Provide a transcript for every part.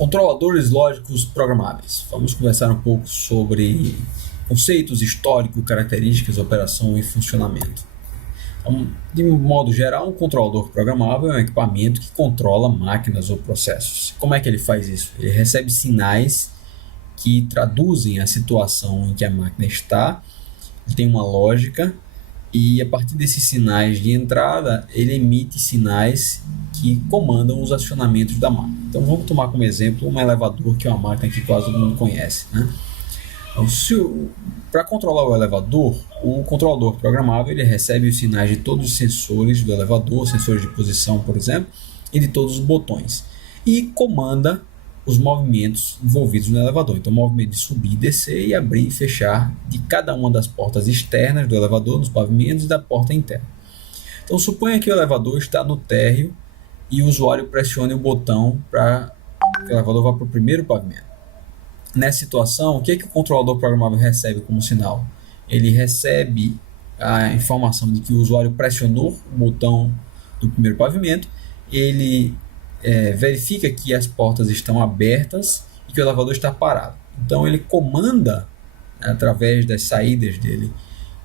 Controladores lógicos programáveis. Vamos conversar um pouco sobre conceitos históricos, características, operação e funcionamento. Então, de modo geral, um controlador programável é um equipamento que controla máquinas ou processos. Como é que ele faz isso? Ele recebe sinais que traduzem a situação em que a máquina está, ele tem uma lógica e a partir desses sinais de entrada ele emite sinais que comandam os acionamentos da máquina. Então vamos tomar como exemplo um elevador, que é uma máquina que quase todo mundo conhece, né? Então, para controlar o elevador, o controlador programável ele recebe os sinais de todos os sensores do elevador, sensores de posição, por exemplo, e de todos os botões, e comanda os movimentos envolvidos no elevador. Então, o movimento de subir e descer e abrir e fechar de cada uma das portas externas do elevador, nos pavimentos e da porta interna. Então, suponha que o elevador está no térreo e o usuário pressione o botão para que o elevador vá para o primeiro pavimento. Nessa situação, o que o controlador programável recebe como sinal? Ele recebe a informação de que o usuário pressionou o botão do primeiro pavimento, ele verifica que as portas estão abertas e que o elevador está parado. Então ele comanda, através das saídas dele,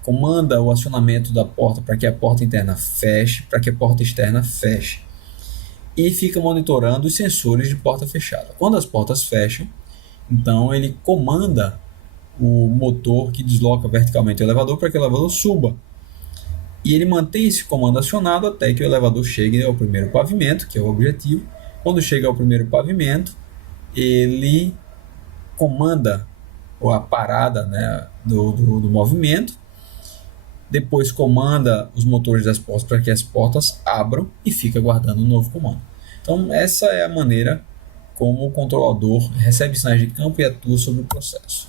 comanda o acionamento da porta para que a porta interna feche, para que a porta externa feche. E fica monitorando os sensores de porta fechada. Quando as portas fecham, então ele comanda o motor que desloca verticalmente o elevador para que o elevador suba. E ele mantém esse comando acionado até que o elevador chegue ao primeiro pavimento, que é o objetivo. Quando chega ao primeiro pavimento, ele comanda a parada, né, do movimento. Depois comanda os motores das portas para que as portas abram e fica aguardando um novo comando. Então essa é a maneira como o controlador recebe sinais de campo e atua sobre o processo.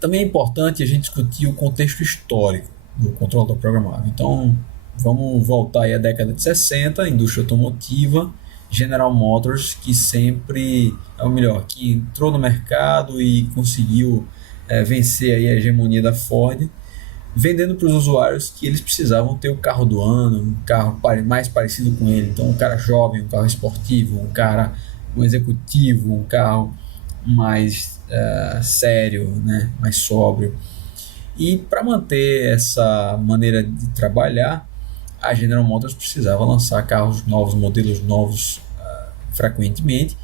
Também é importante a gente discutir o contexto histórico do controlador programável. Então, vamos voltar aí à década de 60, indústria automotiva, General Motors, que sempre é o melhor, que entrou no mercado e conseguiu vencer aí a hegemonia da Ford, vendendo para os usuários que eles precisavam ter o carro do ano, um carro mais parecido com ele. Então, um cara jovem, um carro esportivo, um executivo, um carro mais sério, né, mais sóbrio. E para manter essa maneira de trabalhar, a General Motors precisava lançar carros novos, modelos novos frequentemente.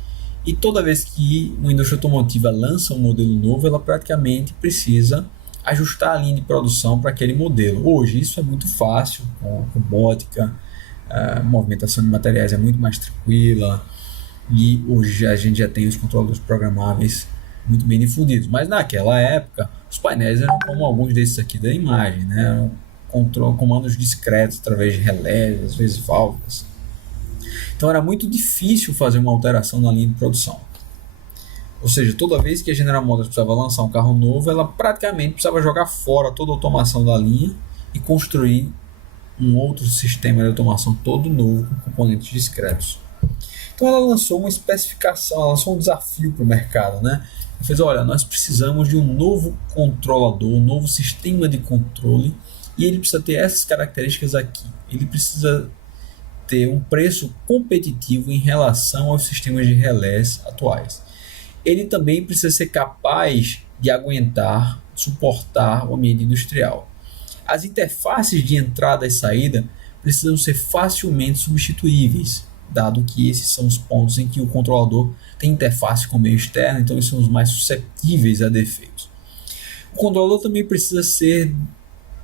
E toda vez que uma indústria automotiva lança um modelo novo, ela praticamente precisa ajustar a linha de produção para aquele modelo. Hoje isso é muito fácil, com robótica, a movimentação de materiais é muito mais tranquila. E hoje a gente já tem os controladores programáveis muito bem difundidos, mas naquela época os painéis eram como alguns desses aqui da imagem, né? Comandos discretos através de relés, às vezes válvulas. Então era muito difícil fazer uma alteração na linha de produção. Ou seja, toda vez que a General Motors precisava lançar um carro novo, ela praticamente precisava jogar fora toda a automação da linha e construir um outro sistema de automação todo novo com componentes discretos. Então ela lançou uma especificação, ela lançou um desafio para o mercado, né? Ela fez, olha, nós precisamos de um novo controlador, um novo sistema de controle, e ele precisa ter essas características aqui. Ele precisa ter um preço competitivo em relação aos sistemas de relés atuais. Ele também precisa ser capaz de aguentar, suportar o ambiente industrial. As interfaces de entrada e saída precisam ser facilmente substituíveis, dado que esses são os pontos em que o controlador tem interface com o meio externo, então eles são os mais suscetíveis a defeitos. O controlador também precisa ser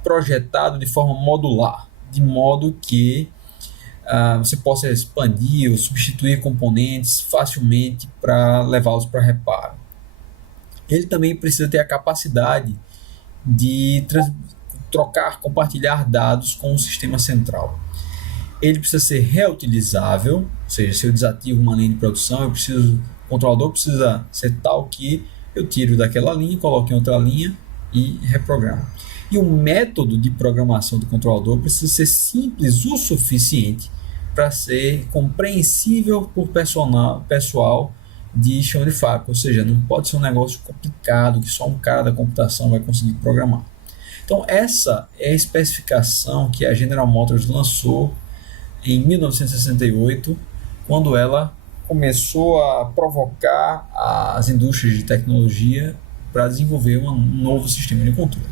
projetado de forma modular, de modo que você possa expandir ou substituir componentes facilmente para levá-los para reparo. Ele também precisa ter a capacidade de trocar, compartilhar dados com o sistema central. Ele precisa ser reutilizável, ou seja, se eu desativo uma linha de produção, o controlador precisa ser tal que eu tiro daquela linha, coloco em outra linha e reprogramo. E o método de programação do controlador precisa ser simples o suficiente para ser compreensível por pessoal de chão de fábrica, ou seja, não pode ser um negócio complicado que só um cara da computação vai conseguir programar. Então essa é a especificação que a General Motors lançou em 1968, quando ela começou a provocar as indústrias de tecnologia para desenvolver um novo sistema de controle.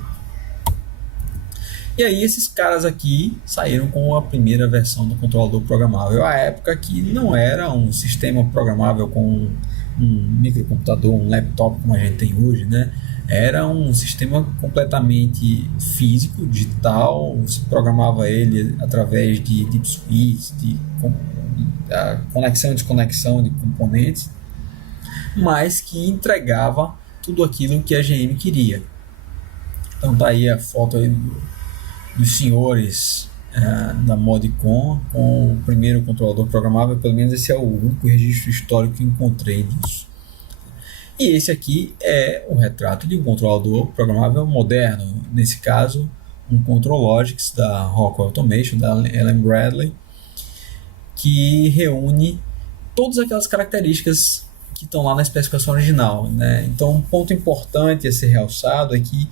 E aí esses caras aqui saíram com a primeira versão do controlador programável, à época que não era um sistema programável com um microcomputador, um laptop como a gente tem hoje, né? Era um sistema completamente físico, digital, você programava ele através de deep switch, de conexão e desconexão de componentes, mas que entregava tudo aquilo que a GM queria. Então tá aí a foto aí dos senhores da Modicon com o primeiro controlador programável. Pelo menos esse é o único registro histórico que encontrei disso. E esse aqui é o retrato de um controlador programável moderno, nesse caso um ControlLogix da Rockwell Automation, da Ellen Bradley, que reúne todas aquelas características que estão lá na especificação original, né? Então um ponto importante a ser realçado é que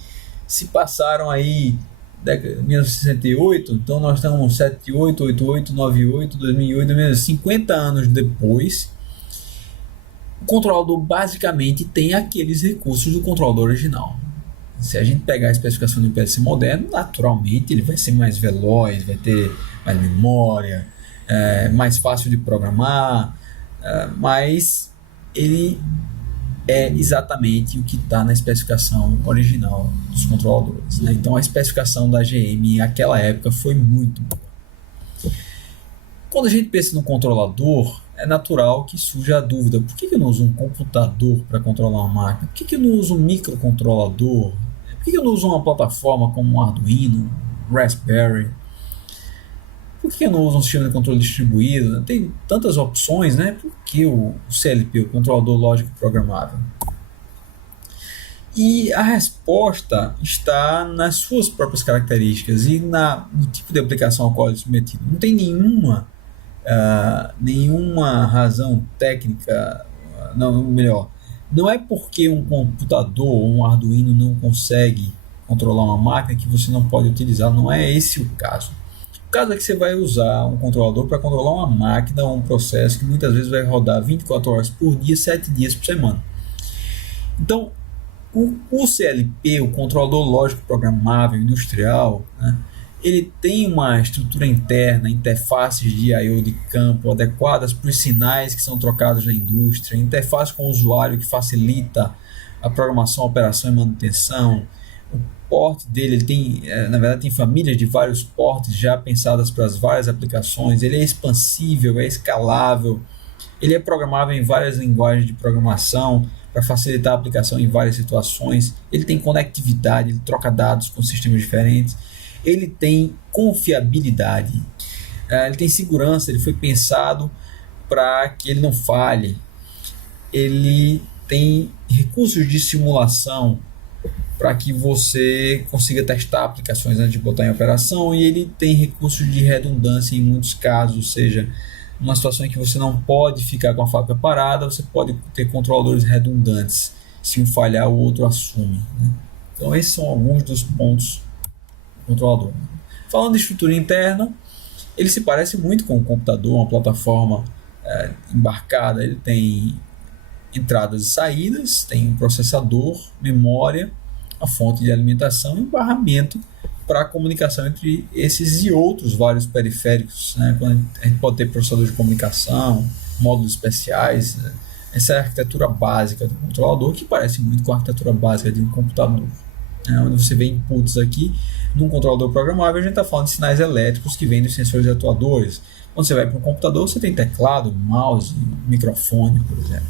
se passaram aí 1968, então nós estamos 78, 88, 98, 2008, 50 anos depois. O controlador basicamente tem aqueles recursos do controlador original. Se a gente pegar a especificação do PLC moderno, naturalmente ele vai ser mais veloz, vai ter mais memória, mais fácil de programar, mas ele é exatamente o que está na especificação original dos controladores, né? Então a especificação da GM naquela época foi muito boa. Quando a gente pensa no controlador, é natural que surja a dúvida: por que eu não uso um computador para controlar uma máquina? Por que eu não uso um microcontrolador? Por que eu não uso uma plataforma como um Arduino, um Raspberry? Por que eu não uso um sistema de controle distribuído? Tem tantas opções, né? Por que o CLP, o controlador lógico programável? E a resposta está nas suas próprias características e no tipo de aplicação ao qual ele é submetido. Não tem nenhuma razão técnica, não é porque um computador ou um Arduino não consegue controlar uma máquina que você não pode utilizar, não é esse o caso. O caso é que você vai usar um controlador para controlar uma máquina ou um processo que muitas vezes vai rodar 24 horas por dia, 7 dias por semana. Então, o CLP, o controlador lógico programável industrial, né, ele tem uma estrutura interna, interfaces de I/O de campo adequadas para os sinais que são trocados na indústria, interface com o usuário que facilita a programação, operação e manutenção. O porte dele, ele tem, na verdade, tem famílias de vários portes já pensadas para as várias aplicações. Ele é expansível, é escalável, ele é programável em várias linguagens de programação para facilitar a aplicação em várias situações. Ele tem conectividade, ele troca dados com sistemas diferentes. Ele tem confiabilidade, ele tem segurança, ele foi pensado para que ele não falhe. Ele tem recursos de simulação para que você consiga testar aplicações antes de botar em operação, e ele tem recursos de redundância em muitos casos, ou seja, numa situação em que você não pode ficar com a fábrica parada, você pode ter controladores redundantes. Se um falhar, o outro assume, né? Então esses são alguns dos pontos do controlador. Falando de estrutura interna, ele se parece muito com um computador, uma plataforma embarcada. Ele tem entradas e saídas, tem um processador, memória, a fonte de alimentação e um barramento para a comunicação entre esses e outros vários periféricos, né? A gente pode ter processador de comunicação, módulos especiais, né? Essa é a arquitetura básica do controlador, que parece muito com a arquitetura básica de um computador, né? Onde você vê inputs aqui. Num controlador programável, a gente está falando de sinais elétricos que vêm dos sensores e atuadores. Quando você vai para um computador, você tem teclado, mouse, microfone, por exemplo.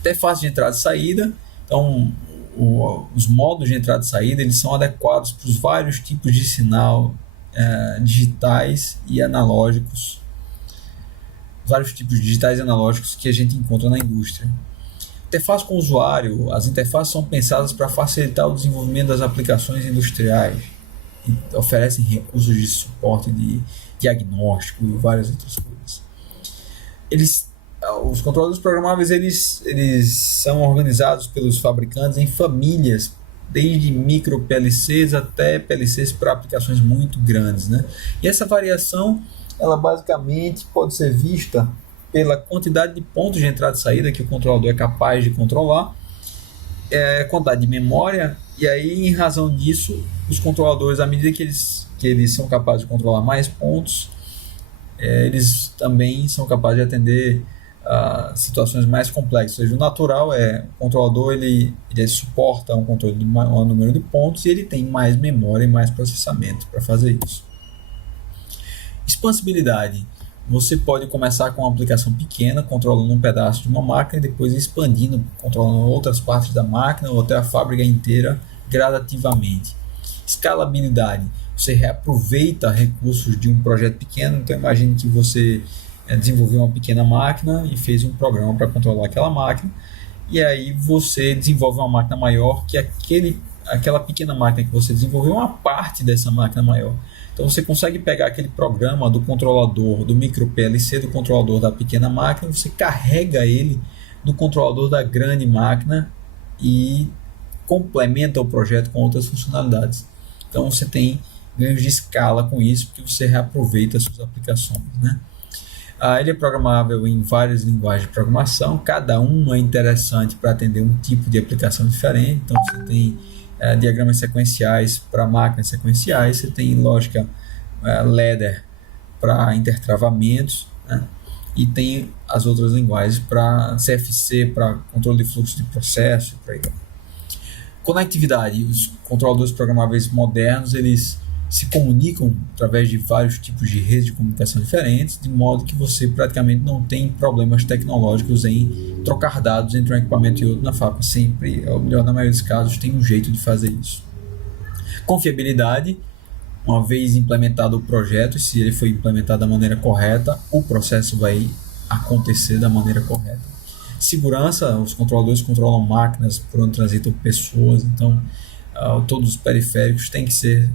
Interface de entrada e saída. Então, os modos de entrada e saída, eles são adequados para os vários tipos de sinal digitais e analógicos, vários tipos digitais e analógicos que a gente encontra na indústria. Interface com o usuário, as interfaces são pensadas para facilitar o desenvolvimento das aplicações industriais e oferecem recursos de suporte de diagnóstico e várias outras coisas. Os controladores programáveis, eles são organizados pelos fabricantes em famílias, desde micro PLCs até PLCs para aplicações muito grandes, né? E essa variação, ela basicamente pode ser vista pela quantidade de pontos de entrada e saída que o controlador é capaz de controlar, quantidade de memória, e aí, em razão disso, os controladores, à medida que eles são capazes de controlar mais pontos, eles também são capazes de atender a situações mais complexas. Ou seja, o natural o controlador ele suporta um controle de maior número de pontos e ele tem mais memória e mais processamento para fazer isso. Expansibilidade. Você pode começar com uma aplicação pequena, controlando um pedaço de uma máquina e depois expandindo, controlando outras partes da máquina ou até a fábrica inteira gradativamente. Escalabilidade. Você reaproveita recursos de um projeto pequeno. Então imagine que você desenvolveu uma pequena máquina e fez um programa para controlar aquela máquina, e aí você desenvolve uma máquina maior que aquela pequena máquina que você desenvolveu é uma parte dessa máquina maior. Então você consegue pegar aquele programa do controlador do micro PLC, do controlador da pequena máquina, você carrega ele no controlador da grande máquina e complementa o projeto com outras funcionalidades. Então você tem ganhos de escala com isso, porque você reaproveita as suas aplicações, né? Ele é programável em várias linguagens de programação, cada uma é interessante para atender um tipo de aplicação diferente. Então você tem diagramas sequenciais para máquinas sequenciais, você tem lógica ladder para intertravamentos, né? E tem as outras linguagens para CFC, para controle de fluxo de processo, por aí vai. Conectividade. Os controladores programáveis modernos, eles se comunicam através de vários tipos de redes de comunicação diferentes, de modo que você praticamente não tem problemas tecnológicos em trocar dados entre um equipamento e outro na fábrica. Sempre, ou melhor, na maioria dos casos, tem um jeito de fazer isso. Confiabilidade. Uma vez implementado o projeto, se ele foi implementado da maneira correta, o processo vai acontecer da maneira correta. Segurança. Os controladores controlam máquinas por onde transitam pessoas, então todos os periféricos têm que ser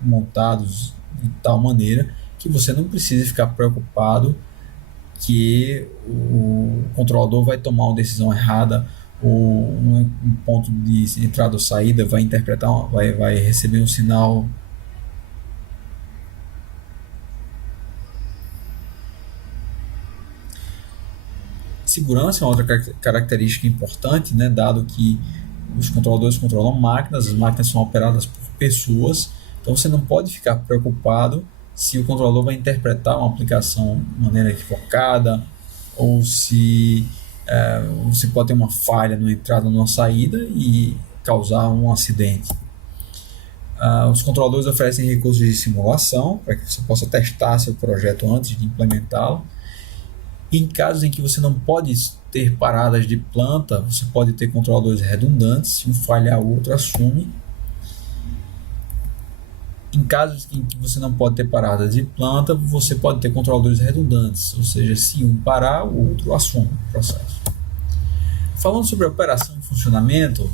montados de tal maneira que você não precise ficar preocupado que o controlador vai tomar uma decisão errada ou um ponto de entrada ou saída vai interpretar, vai receber um sinal segurança. É uma outra característica importante, né, dado que os controladores controlam máquinas, as máquinas são operadas por pessoas. Então você não pode ficar preocupado se o controlador vai interpretar uma aplicação de maneira equivocada ou se você pode ter uma falha numa entrada ou numa saída e causar um acidente. Os controladores oferecem recursos de simulação para que você possa testar seu projeto antes de implementá-lo. Em casos em que você não pode ter paradas de planta, você pode ter controladores redundantes. Se um falhar, o outro assume. Em casos em que você não pode ter paradas de planta, você pode ter controladores redundantes, ou seja, se um parar, o outro assume o processo. Falando sobre operação e funcionamento,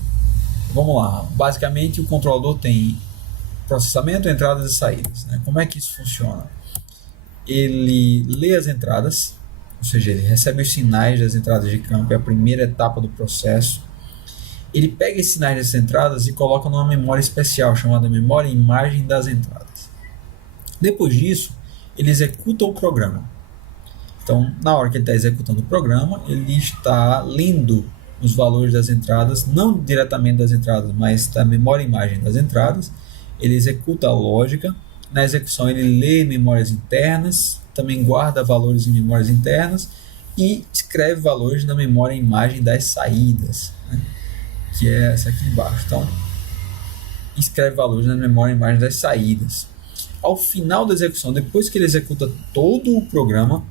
vamos lá. Basicamente, o controlador tem processamento, entradas e saídas, né? Como é que isso funciona? Ele lê as entradas, ou seja, ele recebe os sinais das entradas de campo, é a primeira etapa do processo. Ele pega esses sinais dessas entradas e coloca numa memória especial, chamada memória imagem das entradas. Depois disso, ele executa o programa. Então, na hora que ele está executando o programa, ele está lendo os valores das entradas, não diretamente das entradas, mas da memória imagem das entradas. Ele executa a lógica. Na execução, ele lê memórias internas, também guarda valores em memórias internas e escreve valores na memória imagem das saídas, né? Que é essa aqui embaixo. Então, escreve valores na memória imagem das saídas. Ao final da execução, depois que ele executa todo o programa,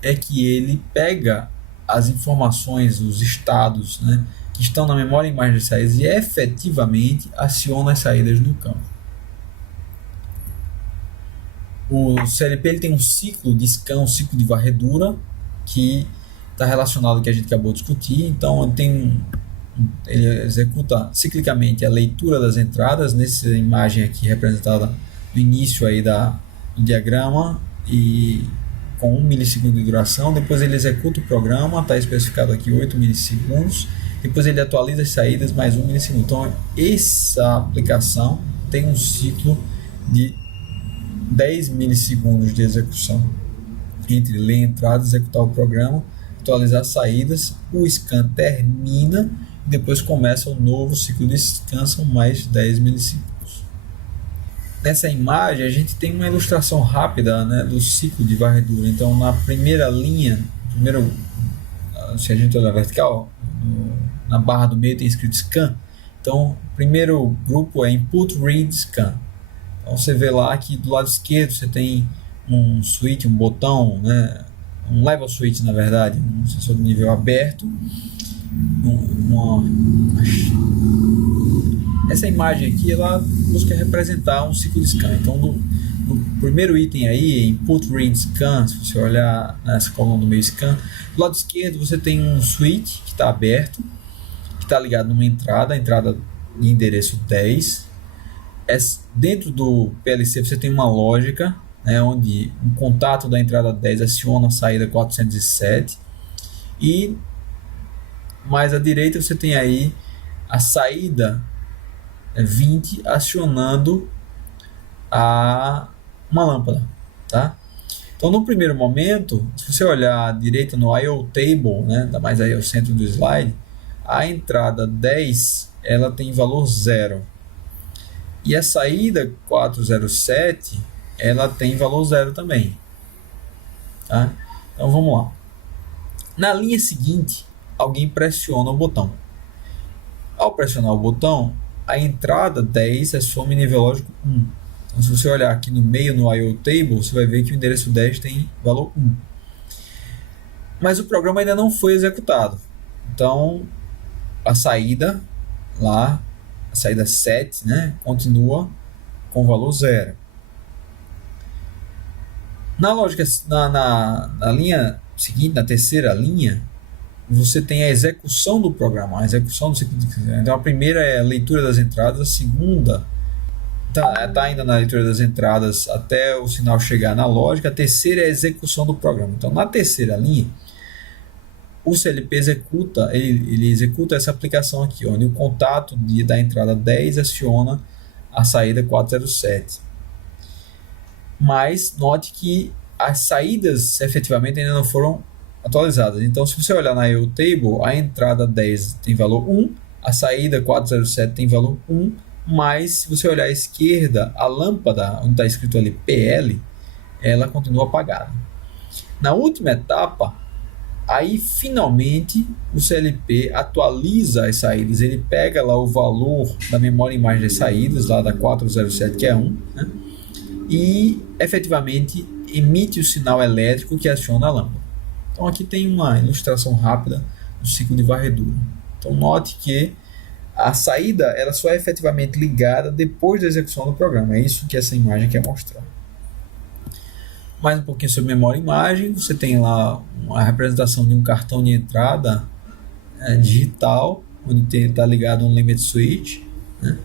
é que ele pega as informações, os estados, né, que estão na memória imagem das saídas e efetivamente aciona as saídas no campo. O CLP ele tem um ciclo de scan, um ciclo de varredura, que está relacionado ao que a gente acabou de discutir. Então, ele executa ciclicamente a leitura das entradas, nessa imagem aqui representada no início aí do diagrama, e com 1 milissegundo de duração. Depois ele executa o programa, está especificado aqui 8 milissegundos. Depois ele atualiza as saídas mais 1 milissegundo. Então, essa aplicação tem um ciclo de 10 milissegundos de execução. entre ler entradas, executar o programa, atualizar saídas, o scan termina e depois começa um novo ciclo de scan, são mais 10 milissegundos. Nessa imagem a gente tem uma ilustração rápida, né, do ciclo de varredura. Então na primeira linha, se a gente olhar vertical, na barra do meio tem escrito scan. Então o primeiro grupo é input, read, scan. Então você vê lá que do lado esquerdo você tem um switch, um botão, né, um level switch na verdade, um sensor de nível aberto. Essa imagem aqui ela busca representar um ciclo de scan. Então no primeiro item aí, input, read, scan, se você olhar nessa coluna do meio scan, do lado esquerdo você tem um switch que está aberto, que está ligado numa entrada de endereço 10. Dentro do PLC você tem uma lógica, né, onde um contato da entrada 10 aciona a saída 407 e mais à direita você tem aí a saída 20 acionando uma lâmpada, tá? Então no primeiro momento, se você olhar à direita no I/O table, né, mais aí ao centro do slide, a entrada 10 ela tem valor 0 e a saída 407 ela tem valor 0 também, tá? Então vamos lá. Na linha seguinte, alguém pressiona o botão. Ao pressionar o botão, a entrada 10 é some nível lógico 1. Então se você olhar aqui no meio no I/O table, você vai ver que o endereço 10 tem valor 1. Mas o programa ainda não foi executado. Então a saída lá, a saída 7, né, continua com valor 0. Na lógica, na linha seguinte, na terceira linha, você tem a execução do programa, a execução do ciclo de scan. Então a primeira é a leitura das entradas, a segunda está ainda na leitura das entradas até o sinal chegar na lógica, a terceira é a execução do programa. Então na terceira linha, o CLP executa, ele executa essa aplicação aqui, onde o contato da entrada 10 aciona a saída 407. Mas note que as saídas efetivamente ainda não foram atualizadas. Então se você olhar na I/O table, a entrada 10 tem valor 1, a saída 407 tem valor 1, mas se você olhar à esquerda, a lâmpada onde está escrito ali PL, ela continua apagada. Na última etapa, aí finalmente o CLP atualiza as saídas, ele pega lá o valor da memória imagem das saídas, lá da 407 que é 1, né? E efetivamente emite o sinal elétrico que aciona a lâmpada. Então aqui tem uma ilustração rápida do ciclo de varredura. Então note que a saída ela só é efetivamente ligada depois da execução do programa. É isso que essa imagem quer mostrar. Mais um pouquinho sobre memória e imagem. Você tem lá uma representação de um cartão de entrada digital, onde está ligado um limit switch, né?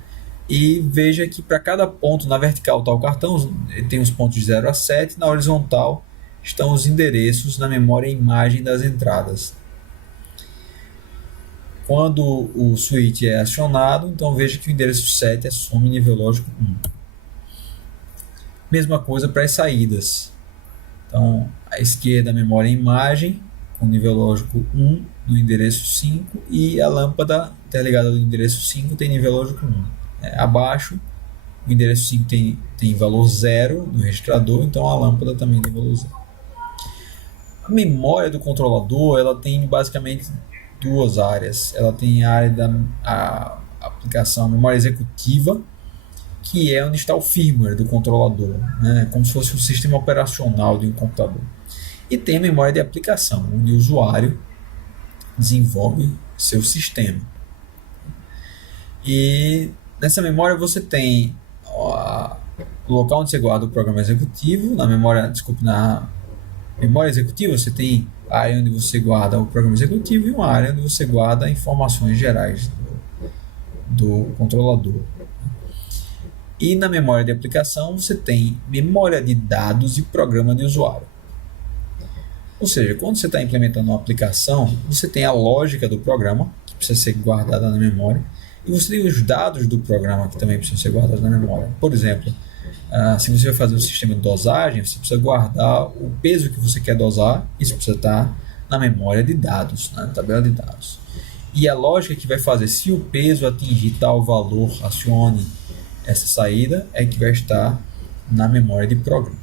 E veja que para cada ponto, na vertical está o cartão, tem os pontos de 0 a 7, na horizontal estão os endereços na memória e imagem das entradas. Quando o switch é acionado, então veja que o endereço 7 assume nível lógico 1. Mesma coisa para as saídas. Então, à esquerda a memória e imagem, com nível lógico 1 no endereço 5, e a lâmpada interligada do endereço 5 tem nível lógico 1. Abaixo, o endereço 5 tem valor 0 no registrador, então a lâmpada também tem valor 0. A memória do controlador ela tem basicamente duas áreas. Ela tem a área da aplicação, a memória executiva, que é onde está o firmware do controlador, né? Como se fosse o sistema operacional de um computador. E tem a memória de aplicação, onde o usuário desenvolve seu sistema. E nessa memória você tem o local onde você guarda o programa executivo. Na memória executiva você tem a área onde você guarda o programa executivo e uma área onde você guarda informações gerais do controlador. E na memória de aplicação você tem memória de dados e programa de usuário. Ou seja, quando você está implementando uma aplicação, você tem a lógica do programa, que precisa ser guardada na memória, e você tem os dados do programa, que também precisam ser guardados na memória. Por exemplo, Se você vai fazer um sistema de dosagem, você precisa guardar o peso que você quer dosar, isso precisa estar na memória de dados, na tabela de dados. E a lógica que vai fazer, se o peso atingir tal valor, acione essa saída, é que vai estar na memória de programa.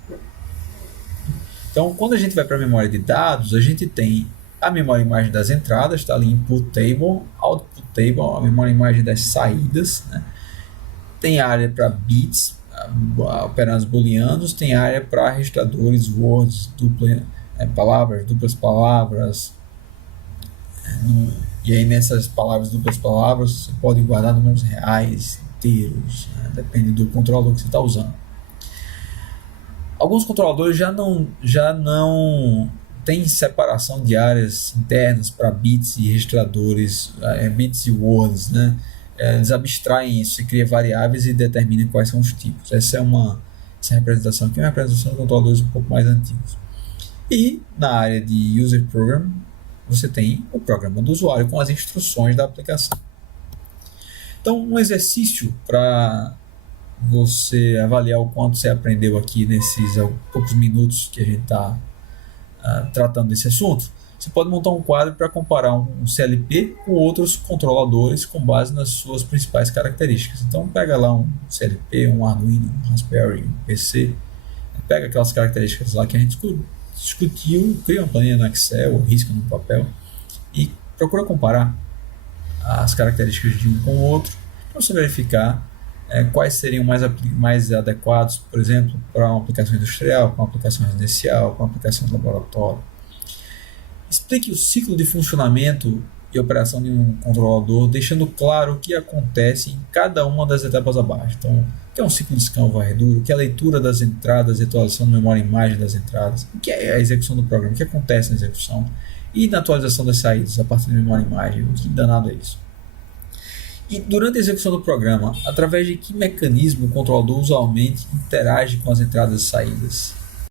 Então, quando a gente vai para a memória de dados, a gente tem a memória imagem das entradas, está ali input table, output table, a memória imagem das saídas, né? Tem área para bits, operandos booleanos, tem área para registradores, words, duplas palavras, e aí nessas duplas palavras, você pode guardar números reais, inteiros, né? Depende do controlador que você está usando. Alguns controladores já não tem separação de áreas internas para bits e registradores, bits e words, né? Eles abstraem isso, você cria variáveis e determina quais são os tipos. Essa representação aqui é uma representação de controladores um pouco mais antigos. E na área de User Program, você tem o programa do usuário com as instruções da aplicação. Então, um exercício para você avaliar o quanto você aprendeu aqui nesses poucos minutos que a gente está tratando desse assunto. Você pode montar um quadro para comparar um CLP com outros controladores com base nas suas principais características. Então pega lá um CLP, um Arduino, um Raspberry, um PC, pega aquelas características lá que a gente discutiu, cria uma planilha no Excel, risca no papel e procura comparar as características de um com o outro para você verificar quais seriam mais adequados, por exemplo, para uma aplicação industrial, para uma aplicação residencial, para uma aplicação de laboratório. Explique o ciclo de funcionamento e operação de um controlador, deixando claro o que acontece em cada uma das etapas abaixo. Então, o que é um ciclo de scan varredura, o que é a leitura das entradas e atualização da memória imagem das entradas, o que é a execução do programa, o que acontece na execução e na atualização das saídas a partir da memória imagem, o que danado é isso. E durante a execução do programa, através de que mecanismo o controlador usualmente interage com as entradas e saídas?